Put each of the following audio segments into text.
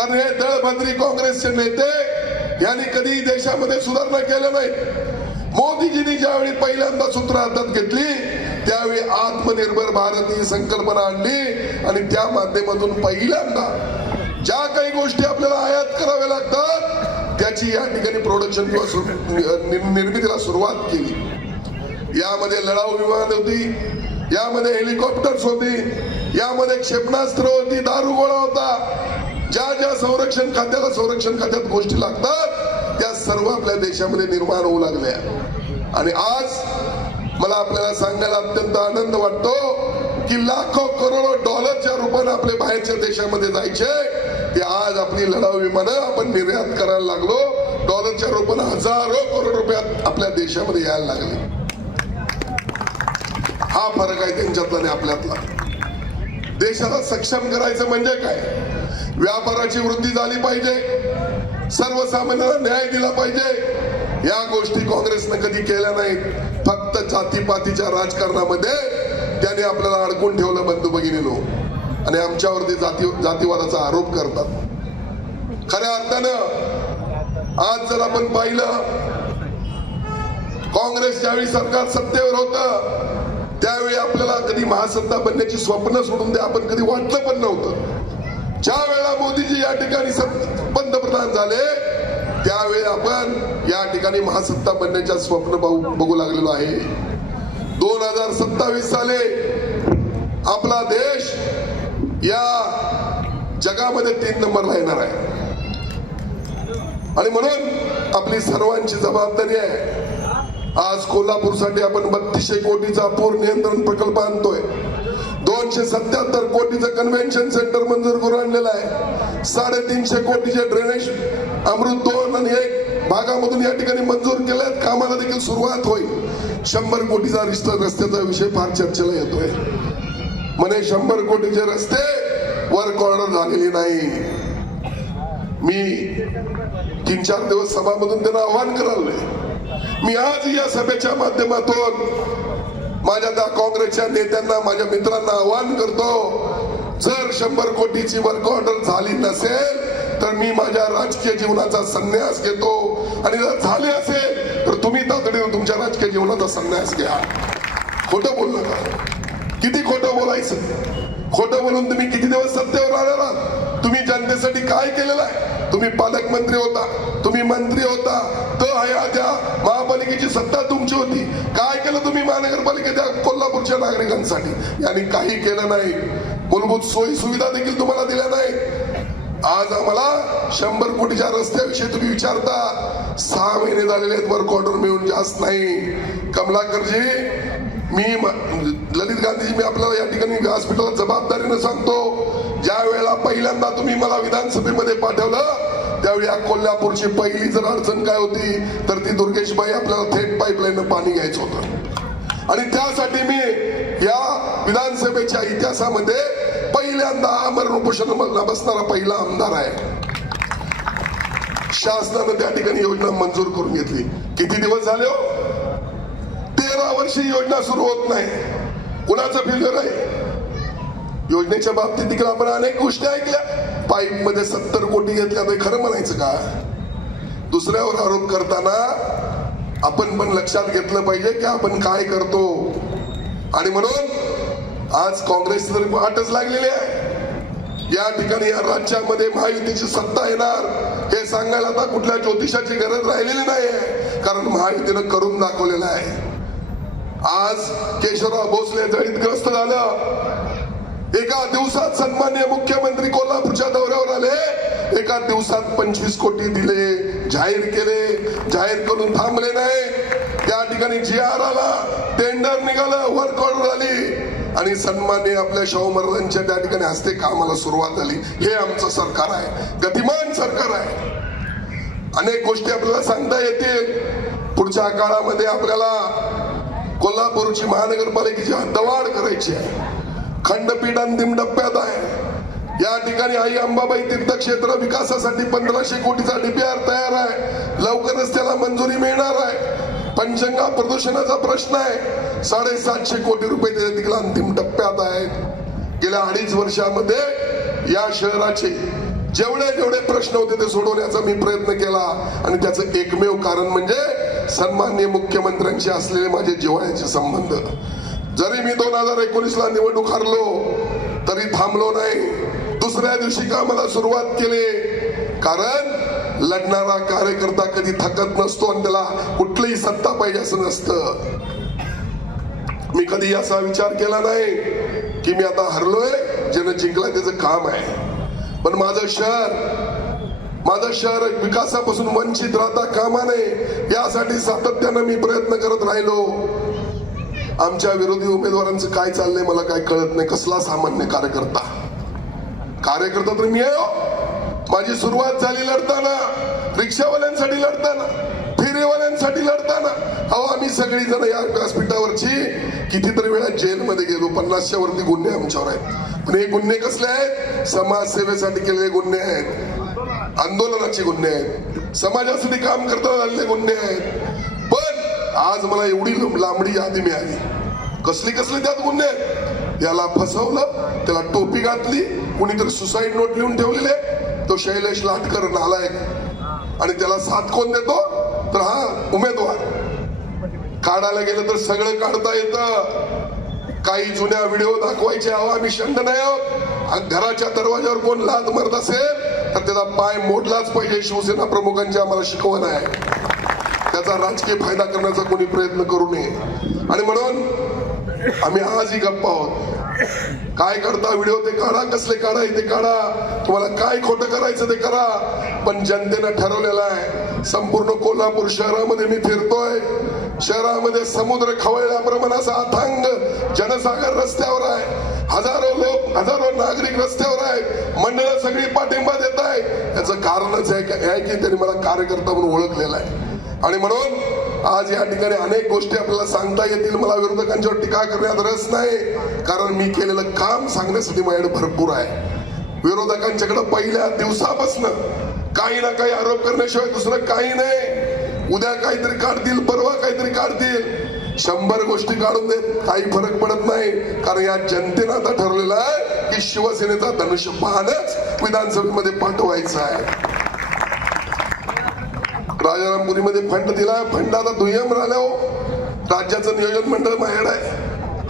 कारण हे दळभद्री काँग्रेसचे नेते यांनी कधी देशामध्ये सुधारणा केल्या नाही मोदीजींनी ज्यावेळी पहिल्यांदा सूत्र हातात घेतली त्यावेळी आत्मनिर्भर भारत ही संकल्पना आणली आणि त्या माध्यमातून पहिल्यांदा ज्या काही गोष्टी आपल्याला आयात कराव्या लागतात त्याची या ठिकाणी प्रोडक्शन किंवा निर्मितीला सुरुवात केली. यामध्ये लढाऊ विमान होती यामध्ये हेलिकॉप्टर्स होती यामध्ये क्षेपणास्त्र होती दारुगोळा होता. ज्या ज्या संरक्षण खात्याला संरक्षण खात्यात गोष्टी लागतात त्या सर्व आपल्या देशामध्ये निर्माण होऊ लागल्या. आणि आज मला आपल्याला सांगायला अत्यंत आनंद वाटतो की लाखो करोडो डॉलरच्या रूपाने आपले बाहेरच्या देशामध्ये जायचे. ते आज आपली लढाऊ विमानं आपण निर्यात करायला लागलो. डॉलरच्या रूपाने हजारो करोड रुपयात आपल्या देशामध्ये यायला लागले. हा फरक आहे त्यांच्यातला आणि आपल्यातला. देशाला सक्षम करायचं म्हणजे काय? व्यापाराची वृद्धी झाली पाहिजे. सर्वसामान्यांना न्याय दिला पाहिजे. या गोष्टी काँग्रेसनं कधी केल्या नाहीत. फक्त जातीपातीच्या राजकारणामध्ये त्याने आपल्याला अडकून ठेवलं बंधू भगिनीनो आणि आमच्यावरती जाती जातीवादाचा आरोप करतात. खऱ्या अर्थानं आज जर आपण पाहिलं काँग्रेस ज्यावेळी सरकार सत्तेवर होतं त्यावेळी आपल्याला कधी महासत्ता बनण्याची स्वप्न सोडून द्या आपण कधी वाटलं पण नव्हतं. ज्या वेळेला मोदीजी या ठिकाणी सत- पंतप्रधान झाले त्यावेळी आपण या ठिकाणी महासत्ता बनण्याच्या स्वप्न बघू बघू लागलेलो आहे. दोन हजार सत्तावीस साली आपला देश या जगामध्ये तीन नंबरला येणार आहे. आणि म्हणून आपली सर्वांची जबाबदारी आहे. आज कोल्हापूरसाठी आपण बत्तीसशे कोटीचा पूर नियंत्रण प्रकल्प आणतोय. दोनशे सत्याहत्तर कोटीचं कन्व्हेन्शन सेंटर मंजूर करून आणलेलं आहे. साडेतीनशे कोटीचे ड्रेनेज अमृत दोन आणि एक भागामधून या ठिकाणी मंजूर केल्यात कामाला देखील सुरुवात होईल. शंभर कोटीचा रिश्ता रस्त्याचा विषय फार चर्चेला येतोय. म्हणे शंभर कोटीचे रस्ते वर्क ऑर्डर झालेली नाही. मी तीन चार दिवस सभामधून त्यांना आव्हान करायला मी आज या सभेच्या माध्यमातून माझ्या त्या काँग्रेसच्या नेत्यांना माझ्या मित्रांना आवाहन करतो जर शंभर कोटीची वर्क ऑर्डर झाली नसेल तर मी माझ्या राजकीय जीवनाचा संन्यास घेतो. आणि जर झाले असेल तर तुम्ही तातडीनं तुमच्या राजकीय जीवनाचा संन्यास घ्या. खोटं बोल नका. किती खोटं बोलायचं? खोटं बोलून तुम्ही किती दिवस सत्तेवर राहणार तुम्ही जनतेसाठी काय केलेलं आहे? तुम्ही पालकमंत्री होता तुम्ही मंत्री होता तर ह्या त्या महापालिकेची सत्ता तुमची होती. काय केलं तुम्ही महानगरपालिकेच्या कोल्हापूरच्या नागरिकांसाठी? यांनी काही केलं नाही. मूलभूत सोयी सुविधा देखील तुम्हाला दिल्या नाही आज आम्हाला शंभर कोटीच्या रस्त्याविषयी तुम्ही विचारता. सहा महिने झालेले आहेत वर्क ऑर्डर मिळून जास्त नाही. कमलाकरजी मी ललित गांधीजी मी आपल्याला या ठिकाणी व्यासपीठाला जबाबदारीनं सांगतो. ज्या वेळेला पहिल्यांदा तुम्ही मला विधानसभेमध्ये पाठवलं त्यावेळी या कोल्हापूरची पहिली जर अडचण काय होती तर ती दुर्गेशबाई आपल्याला थेट पाईपलाईन पाणी घ्यायचं होतं. आणि त्यासाठी मी या विधानसभेच्या इतिहासामध्ये पहिल्यांदा आमरण उपोषण बसणारा पहिला आमदार आहे. शासनानं त्या ठिकाणी योजना मंजूर करून घेतली. किती दिवस झाले हो? तेरा वर्षी योजना सुरू होत नाही. कुणाचं फिल्डर आहे? योजनेच्या बाबतीत तिकडे आपण अनेक गोष्टी ऐकल्या. पाईपमध्ये सत्तर कोटी घेतल्या तर खरं म्हणायचं का? दुसऱ्यावर आरोप करताना आपण पण लक्षात घेतलं पाहिजे की आपण काय करतो. आणि म्हणून आज काँग्रेस तर वाटच लागलेली आहे. या ठिकाणी या राज्यामध्ये महायुतीची सत्ता येणार हे सांगायला आता कुठल्या ज्योतिषाची गरज राहिलेली नाहीये कारण महायुतीनं करून दाखवलेलं आहे. आज केशवराव भोसले जळीतग्रस्त झालं. एका दिवसात सन्मान्य मुख्यमंत्री कोल्हापूरच्या दौऱ्यावर आले. एका दिवसात पंचवीस कोटी दिले जाहीर केले. जाहीर करून थांबले नाही. त्या ठिकाणी जी आर आला. टेंडर निघालं वर्क ऑर्डर आली. आणि सन्मान्य आपल्या शाहू महाराजांच्या त्या ठिकाणी हस्ते कामाला सुरुवात झाली. हे आमचं सरकार आहे. गतिमान सरकार आहे. अनेक गोष्टी आपल्याला सांगता येतील. पुढच्या काळामध्ये आपल्याला कोल्हापूरची महानगरपालिकेची हद्दवाढ करायची आहे. खंडपीठ अंतिम टप्प्यात आहे. या ठिकाणी आई अंबाबाई तीर्थक्षेत्र विकासासाठी पंधराशे कोटीचा डीपीआर तयार आहे. लवकरच त्याला मंजुरी मिळणार आहे. पंचंगा प्रदूषणाचा प्रश्न आहे. साडेसातशे कोटी रुपये त्याच्या देखील अंतिम टप्प्यात आहेत. गेल्या अडीच वर्षामध्ये या शहराचे जेवढे जेवढे प्रश्न होते ते सोडवण्याचा मी प्रयत्न केला. आणि त्याचं एकमेव कारण म्हणजे सन्माननीय मुख्यमंत्र्यांशी असलेले माझे जिव्हाळ्याचे संबंध. जरी मी दोन हजार एकोणीस ला निवडणूक हरलो तरी थांबलो नाही. दुसऱ्या दिवशी कामाला सुरुवात केली. कारण लढणारा कार्यकर्ता कधी थकत नसतो आणि त्याला कुठलीही सत्ता पाहिजे असं नसतं. मी कधी असा विचार केला नाही की मी आता हरलोय ज्यानं जिंकला त्याचं काम आहे. पण माझं शहर माझं शहर विकासापासून वंचित राहता कामा नये. यासाठी सातत्यानं मी प्रयत्न करत राहिलो. आमच्या विरोधी उमेदवारांचं काय चाललंय मला काय कळत नाही. कसला सामान्य कार्यकर्ता? कार्यकर्ता तर मी आहे हो. माझी सुरुवात झाली लढताना. रिक्षावाल्यांसाठी लढताना. फेरीवाल्यांसाठी लढताना. अहो आम्ही सगळी जण या व्यासपीठावरची कितीतरी वेळा जेलमध्ये गेलो. पन्नासच्या वरती गुन्हे आमच्यावर आहेत. पण हे गुन्हे कसले आहेत? समाजसेवेसाठी केलेले गुन्हे आहेत. आंदोलनाचे गुन्हे आहेत. समाजासाठी काम करता झालेले गुन्हे आहेत. पण आज मला एवढी लांबडी यादी मिळाली. कसली कसली त्यात गुन्हे याला फसवलं त्याला टोपी घातली कुणीतरी सुसाईड नोट लिहून ठेवलेले तो शैलेश लाटकर नालायक. आणि त्याला साथ कोण देतो? तर हा उमेदवार. काढायला गेलं तर सगळं काढता येतं. काही जुन्या व्हिडिओ दाखवायचे हवा आम्ही शंड नाही आहोत. आणि घराच्या दरवाज्यावर कोण लाद मारत असेल तर त्याचा पाय मोडलाच पाहिजे. शिवसेना प्रमुखांची आम्हाला शिकवण आहे. त्याचा राजकीय फायदा करण्याचा कोणी प्रयत्न करू नये. आणि म्हणून आम्ही आजही गप्पा आहोत. काय करता व्हिडिओ ते काढा कसले काढा ते काढा. तुम्हाला काय खोटं करायचं ते करा. पण जनतेनं ठरवलेलं आहे संपूर्ण कोल्हापूर शहरामध्ये मी फिरतोय. शहरामध्ये समुद्र खवळल्याप्रमाणे असा अथांग जनसागर रस्त्यावर आहे. हजारो लोक हजारो नागरिक रस्त्यावर आहे मंडळ सगळी पाठिंबा देत आहे त्याचं कारणच आहे की- आहे की त्यांनी मला कार्यकर्ता म्हणून ओळखलेला आहे. आणि म्हणून आज या ठिकाणी अनेक गोष्टी आपल्याला सांगता येतील. मला विरोधकांच्यावर टीका करण्यात रस नाही. कारण मी केलेलं काम सांगण्यासाठी माझ्याकडे भरपूर आहे. विरोधकांच्याकडे पहिल्या दिवसापासून काही ना काही आरोप करण्याशिवाय दुसरं काही नाही. उद्या काहीतरी काढतील परवा काहीतरी काढतील. शंभर गोष्टी काढून देत काही फरक पडत नाही. कारण या जनतेनं आता ठरलेलं आहे की शिवसेनेचा धनुष्य पाहणंच विधानसभेमध्ये पाठवायचं आहे. राजारामपुरीमध्ये फंड दिला. फंड आता दुय्यम राहिला हो. राज्याचं नियोजन मंडळ माझ्याकडे आहे.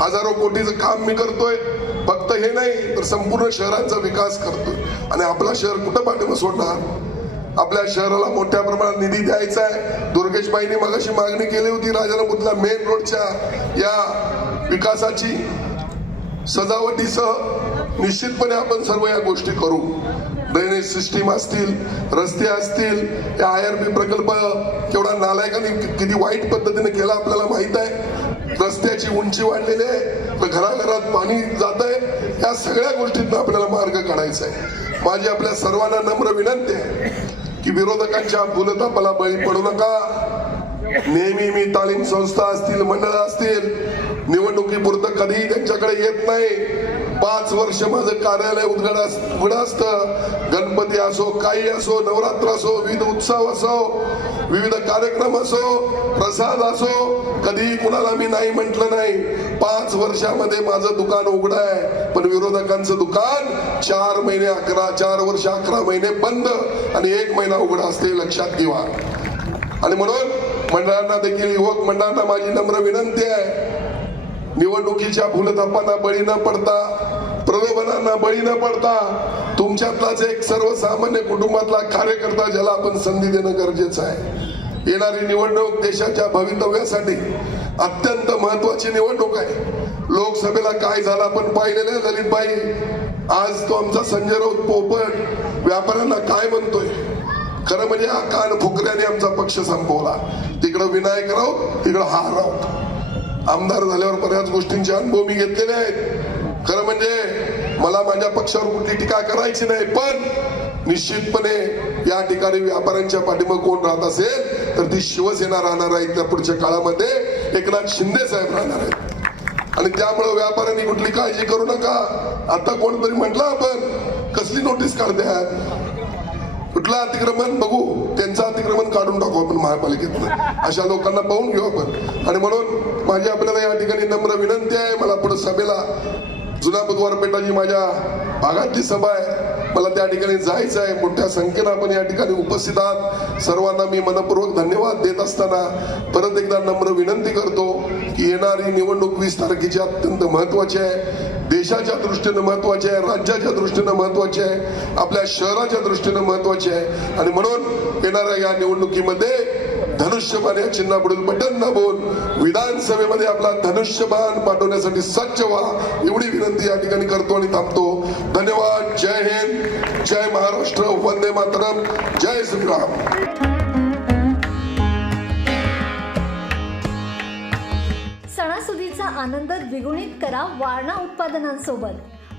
हजारो कोटीचं काम मी करतोय. फक्त हे नाही तर संपूर्ण शहरांचा विकास करतोय. आणि आपला शहर कुठं पाठिंबा सोडणार? आपल्या शहराला मोठ्या प्रमाणात निधी द्यायचा आहे. दुर्गेशबाईंनी मगाशी मागणी केली होती राजारामपूरला मेन रोडच्या या विकासाची सजावटीसह निश्चितपणे आपण सर्व या गोष्टी करू. ड्रेनेज सिस्टीम असतील रस्ते असतील या आय आर पी प्रकल्प केवढा नालायकाने किती वाईट पद्धतीने केला आपल्याला माहीत आहे. रस्त्याची उंची वाढलेली आहे तर घराघरात पाणी जात आहे. या सगळ्या गोष्टींना आपल्याला मार्ग काढायचा आहे. माझी आपल्या सर्वांना नम्र विनंती आहे की विरोधकांच्या भूलतापाला बळी पडू नका. नेहमी मी तालीम संस्था असतील मंडळ असतील निवडणुकीपुरतं कधीही त्यांच्याकडे येत नाही. पाच वर्ष माझं कार्यालय उद्घाड उघडं असतं गणपती असो काही असो नवरात्र असो विविध उत्सव असो विविध कार्यक्रम असो प्रसाद असो कधीही कुणाला मी नाही म्हटलं नाही. पाच वर्षामध्ये माझं दुकान उघड आहे. पण विरोधकांचं दुकान चार महिने अकरा चार वर्ष अकरा महिने बंद आणि एक महिना उघड असते लक्षात ठेवा. आणि म्हणून मंडळांना देखील युवक मंडळांना माझी नम्र विनंती आहे. निवडणुकीच्या भूलथापांना बळी न पडता प्रलोभनांना बळी न पडता तुमच्यातलाच एक सर्वसामान्य कुटुंबातला कार्यकर्ता ज्याला आपण संधी देणं गरजेचं आहे. येणारी निवडणूक देशाच्या भवितव्यासाठी अत्यंत महत्वाची निवडणूक आहे. लोकसभेला काय झालं आपण पाहिलेलं आहे ललितबाई आज तो आमचा संजय राऊत पोपट व्यापाऱ्यांना काय म्हणतोय? खरं म्हणजे हा कान फुकल्याने आमचा पक्ष संपवला. तिकडं विनायक राऊत तिकडं हा राऊत. आमदार झाल्यावर बऱ्याच गोष्टींचे अनुभव मी घेतलेले आहेत. खरं म्हणजे मला माझ्या पक्षावर कुठली टीका करायची नाही पण निश्चितपणे या ठिकाणी व्यापाऱ्यांच्या पाठीमाग कोण राहत असेल तर ती शिवसेना राहणार आहे त्या पुढच्या काळामध्ये. एकनाथ शिंदे साहेब राहणार आहेत. आणि त्यामुळे व्यापाऱ्यांनी कुठली काळजी करू नका. आता कोणतरी म्हटलं आपण कसली नोटीस काढते कुठलं अतिक्रमण? बघू. त्यांचं अतिक्रमण काढून टाकू आपण महापालिकेतलं अशा लोकांना पाहून घेऊ आपण. आणि म्हणून माझी आपल्याला या ठिकाणी नम्र विनंती आहे. मला पुढे सभेला जुना बुधवार पेठाची माझ्या भागातली सभा आहे मला त्या ठिकाणी जायचं आहे. मोठ्या संख्येनं आपण या ठिकाणी उपस्थित आहात. सर्वांना मी मनपूर्वक धन्यवाद देत असताना परत एकदा नम्र विनंती करतो की येणारी निवडणूक वीस तारखेची अत्यंत महत्वाची आहे. देशाच्या दृष्टीनं महत्वाची आहे राज्याच्या दृष्टीनं महत्वाची आहे आपल्या शहराच्या दृष्टीनं महत्वाची आहे. आणि म्हणून येणाऱ्या या निवडणुकीमध्ये धनुष्यबाण या चिन्हापुढील बटन दाबून विधानसभेमध्ये आपला धनुष्यबाण पाठवण्यासाठी सज्ज व्हा. एवढी विनंती या ठिकाणी करतो आणि थांबतो. धन्यवाद. जय हिंद. जय महाराष्ट्र. वंदे मातरम. जय श्रीराम. सणासुदीचा आनंद द्विगुणित करा वारणा उत्पादनांसोबत.